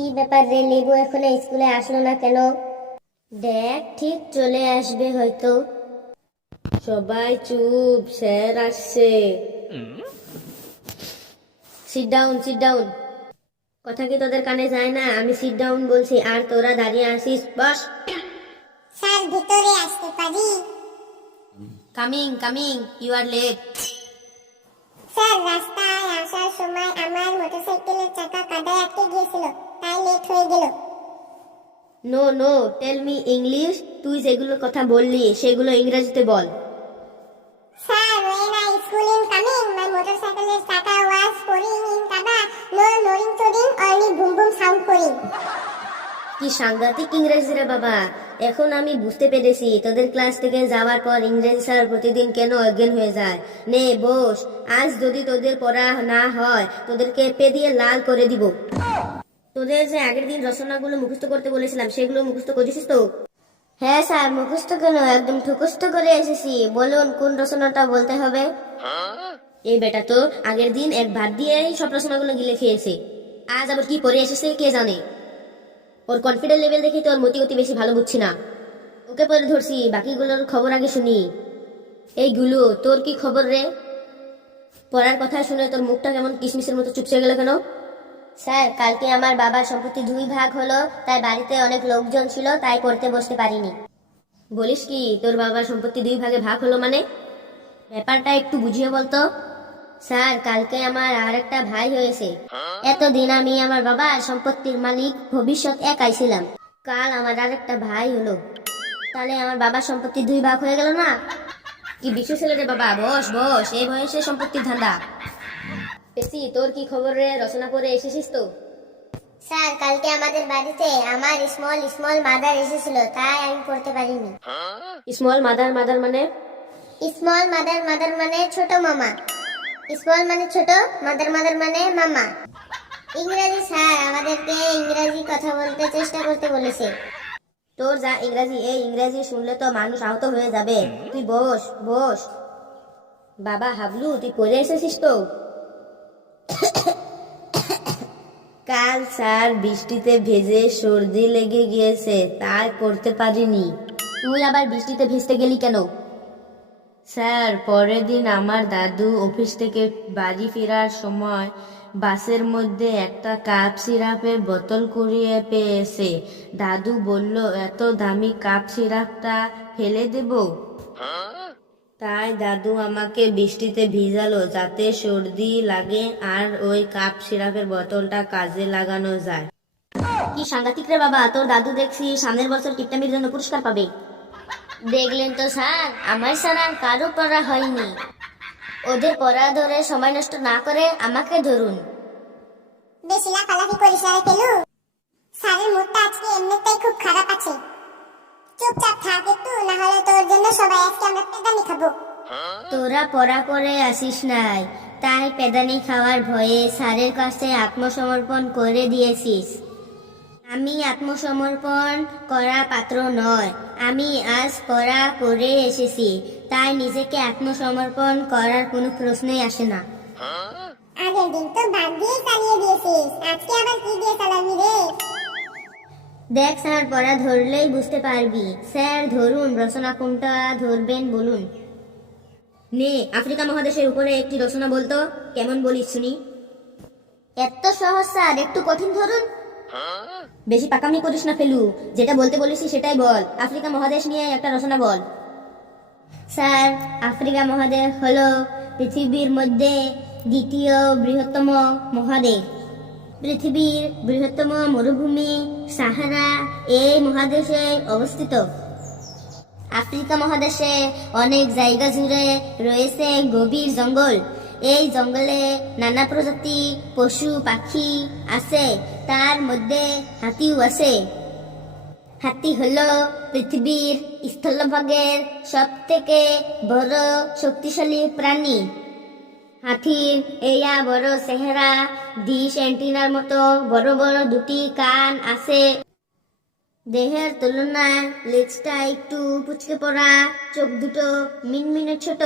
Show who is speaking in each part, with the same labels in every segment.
Speaker 1: কি ব্যাপার রে লেবু এখনও স্কুলে আসলো না কেন? দেখ ঠিক চলে আসবে হয়তো।
Speaker 2: সবাই চুপ স্যার আসছে। সিট ডাউন সিট ডাউন কথা কি তোদের কানে যায় না? আমি সিট ডাউন বলছি আর তোরা দাঁড়িয়ে আসিস বস।
Speaker 1: স্যার ভিতরে আসতে পারি?
Speaker 2: Coming coming you are late no no tell me English তুই যেগুলো কথা বললি সেগুলো ইংরেজিতে বল।
Speaker 1: Sir, when I school in coming, my motorcycle Tata was pouring in Kada. No noring toring, only boom boom sound করিং
Speaker 2: কি সাংঘাতিক ইংরেজি রে বাবা। এখন আমি বুঝতে পেরেছি তোদের ক্লাস থেকে যাওয়ার পর ইংরেজি স্যার প্রতিদিন কেন অজ্ঞান হয়ে যায়। নে বস আজ যদি তোদের পড়া না হয় তোদেরকে পে দিয়ে লাল করে দিব। তোদের যে আগের দিন রচনাগুলো মুখস্থ করতে বলেছিলাম সেগুলো মুখস্থ করেছিস তো?
Speaker 1: হ্যাঁ স্যার মুখস্থ কেন? একদম ঠুকস্থ করে এসেছি। বলুন কোন রচনাটা বলতে হবে?
Speaker 2: এই বেটা তো আগের দিন এক ভাত দিয়ে সব রচনাগুলো গিলে খেয়েছে। আজ আবার কি পরে এসেছে কে জানে? ওর কনফিডেন্স লেভেল দেখি তোর মতি গতি বেশি ভালো বুঝছি না। ওকে পরে ধরছি বাকিগুলোর খবর আগে শুনি। এইগুলো তোর কি খবর রে? পড়ার কথা শুনে তোর মুখটা কেমন কিসমিসের মতো চুপসে গেল কেন?
Speaker 1: স্যার, কালকে আমার বাবার সম্পত্তি দুই ভাগ হলো, তাই বাড়িতে অনেক লোকজন ছিল, তাই করতে বসতে পারিনি।
Speaker 2: বলিস কি, তোর বাবার সম্পত্তি দুই ভাগে ভাগ হলো মানে? ব্যাপারটা একটু বুঝিয়ে বলতো।
Speaker 1: স্যার, কালকে আমার আর একটা ভাই হয়েছে। এতদিন আমি আমার বাবার সম্পত্তির মালিক, ভবিষ্যৎ একাই ছিলাম। কাল আমার আর একটা ভাই হলো। তাহলে আমার বাবার সম্পত্তি দুই ভাগ হয়ে গেল না?
Speaker 2: কি বিশ্ব ছেলে রে বাবা, বস বস, এই বয়সে সম্পত্তির ধান্দা। পেশি তোর কি খবর রে রচনা করে এসেছিস তো?
Speaker 1: স্যার কালকে আমাদের বাড়িতে আমার স্মল স্মল মাদার এসেছিল তাই আমি পড়তে পারিনি।
Speaker 2: স্মল মাদার মাদার মানে?
Speaker 1: স্মল মাদার মাদার মানে ছোট মামা। স্মল মানে ছোট মাদার মাদার মানে মামা। ইংরেজি স্যার আমাদেরকে ইংরেজি কথা বলতে চেষ্টা করতে বলেছে।
Speaker 2: তোর যা ইংরেজি এই ইংরেজি শুনলে তো মানুষ আহত হয়ে যাবে। তুই বস বস। বাবা হাবলু তুই পড়ে এসেছিস তো? কাল স্যার বৃষ্টিতে ভেজে সর্দি লেগে গিয়েছে তাই করতে পারিনি। তুই আবার বৃষ্টিতে ভিজতে গেলি কেন? স্যার পরের দিন আমার দাদু অফিস থেকে বাড়ি ফেরার সময় বাসের মধ্যে একটা কাপ সিরাপের বোতল কুড়িয়ে পেয়েছে। দাদু বলল এত দামি কাপ সিরাপটা ফেলে দেব? তাই দাদু আমাকে বৃষ্টিতে ভিজালো যাতে সর্দি লাগে আর ওই কাপ সিরাপের বোতলটা কাজে লাগানো যায়। কি সাংঘাতিক রে বাবা তোর দাদু দেখছি সামনের বছর কিপটামির জন্য পুরস্কার পাবে।
Speaker 1: দেখলেন তো স্যার আমার স্যার আর কারও পড়া হয়নি। ওদের পড়া ধরে সময় নষ্ট না করে আমাকে ধরুন।
Speaker 3: বেশি লাফালাফি করিস না রে ফেলু স্যারের মুডটা আজকে এমনিতেই খুব খারাপ আছে। চুপচাপ থাক একটু না হলে তোর জন্য সবাই আজকে আমরা পেদানি খাব।
Speaker 1: তোরা পড়া করে আসিস নাই তাই পেদানি খাওয়ার ভয়ে স্যারের কাছে আত্মসমর্পণ করে দিয়েছিস। আমি আত্মসমর্পণ করা পাত্র নয় আমি আজ পড়া করে এসেছি তাই নিজেকে আত্মসমর্পণ করার কোনো প্রশ্নই আসে না।
Speaker 3: আগের দিন তো বাদ দিয়ে চালিয়ে দিয়েছিস আজকে আবার কি দিয়ে চালাবি রে?
Speaker 1: দেখ স্যার, পড়া ধরলেই বুঝতে পারবি। স্যার, ধরুন, রচনা কোনটা ধরবেন বলুন।
Speaker 2: নে, আফ্রিকা মহাদেশের উপরে একটি রচনা বলতো কেমন বলিস শুনি।
Speaker 1: এত সহজ স্যার, একটু কঠিন ধরুন।
Speaker 2: বেশি পাকামি করিস না ফেলু, যেটা বলতে বলিস সেটাই বল। আফ্রিকা মহাদেশ নিয়ে একটা রচনা বল।
Speaker 1: স্যার, আফ্রিকা মহাদেশ হলো পৃথিবীর মধ্যে দ্বিতীয় বৃহত্তম মহাদেশ। পৃথিবীর বৃহত্তম মরুভূমি সাহারা এই মহাদেশে অবস্থিত। আফ্রিকা মহাদেশে অনেক জায়গা জুড়ে রয়েছে গভীর জঙ্গল। এই জঙ্গলে নানা প্রজাতি, পশু, পাখি আছে, তার মধ্যে হাতিও আছে। হাতি হল পৃথিবীর স্থলভাগের সব থেকে বড় শক্তিশালী প্রাণী। হাতির এয়া বড় চেহারা ডিশ অ্যান্টিনার মতো বড় বড় দুটি কান আছে। দেহের তুলনায় লেজটা একটু পুচকে পড়া চোখ দুটো মিনমিনে ছোট।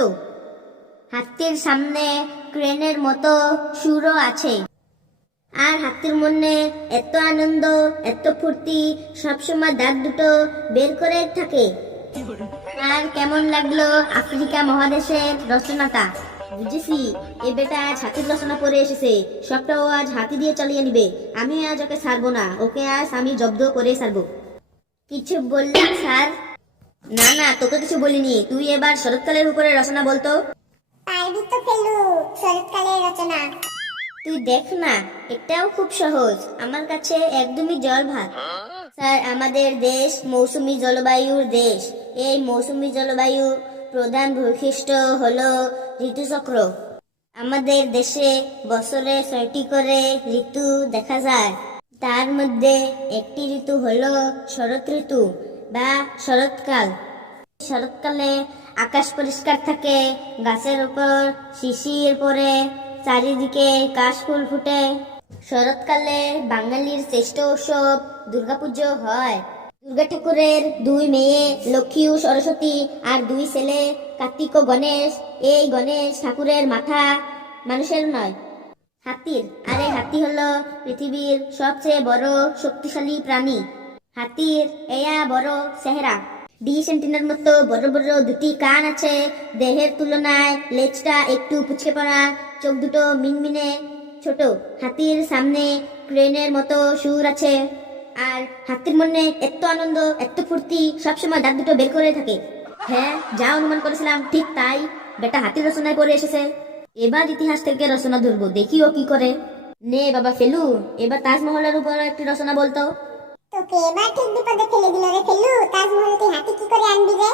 Speaker 1: হাতির সামনে ক্রেনের মতো সুরও আছে। আর হাতির মনে এত আনন্দ, এত ফুর্তি সবসময় দাঁত দুটো বের করে থাকে। আর কেমন লাগল আফ্রিকা মহাদেশের রচনাটা বুঝেছি। এ বেটা আজ হাতির রচনা পড়ে এসেছে। সবটা ও আজ হাতি দিয়ে চালিয়ে নিবে। আমি আজ ওকে ছাড়বো না। ওকে আজ আমি জব্দ করে ছাড়বো। কিছু বললেন স্যার? না না তোকে কিছু বলিনি। তুই এবার শরৎকালের উপরে রচনা বলতো
Speaker 3: পারবি তো ফেলু শরৎকালের রচনা।
Speaker 1: তুই দেখ না এটাও খুব সহজ। আমার কাছে একদমই জল ভাত। স্যার আমাদের দেশ মৌসুমী জলবায়ুর দেশ। এই মৌসুমী জলবায়ু প্রধান বৈশিষ্ট্য হল ঋতুচক্র। আমাদের দেশে বছরে ছয়টি করে ঋতু দেখা যায়। তার মধ্যে একটি ঋতু হল শরৎ ঋতু বা শরৎকাল। শরৎকালে আকাশ পরিষ্কার থাকে, গাছের উপর শিশির পড়ে, চারিদিকে কাশফুল ফুটে। শরৎকালে বাঙালির শ্রেষ্ঠ উৎসব দুর্গাপুজো হয়। দুর্গা ঠাকুরের দুই মেয়ে, লক্ষ্মী ও সরস্বতী আর দুই ছেলে, কার্তিক ও গণেশ। এই গণেশ ঠাকুরের মাথা মানুষের নয়, হাতির। আর এই হাতি হলো পৃথিবীর সবচেয়ে বড় শক্তিশালী প্রাণী। হাতির এয়া বড় চেহারা। ডি সেন্টিনের মতো বড় বড় দুটি কান আছে। দেহের তুলনায় লেজটা একটু পুচকে পড়া, চোখ দুটো মিনমিনে ছোট। হাতির সামনে ক্রেনের মতো সুর আছে। আর হাতির মনে এত আনন্দ এত ফুর্তি সবসময় দাঁত দুটো বের করে থাকে। হ্যাঁ যা অনুমান করেছিলাম, ঠিক তাই। বেটা হাতির রচনায় পড়ে এসেছে। এবার ইতিহাস থেকে রচনা ধরবো, দেখি ও কি করে। নে বাবা ফেলু, এবার তাজমহলের উপর একটি রচনা বলতো।
Speaker 3: তোকে এবার ঠিক বিপদে ফেলে দিল রে ফেলু তাজমহল তুই হাতি কি করে আনবি রে?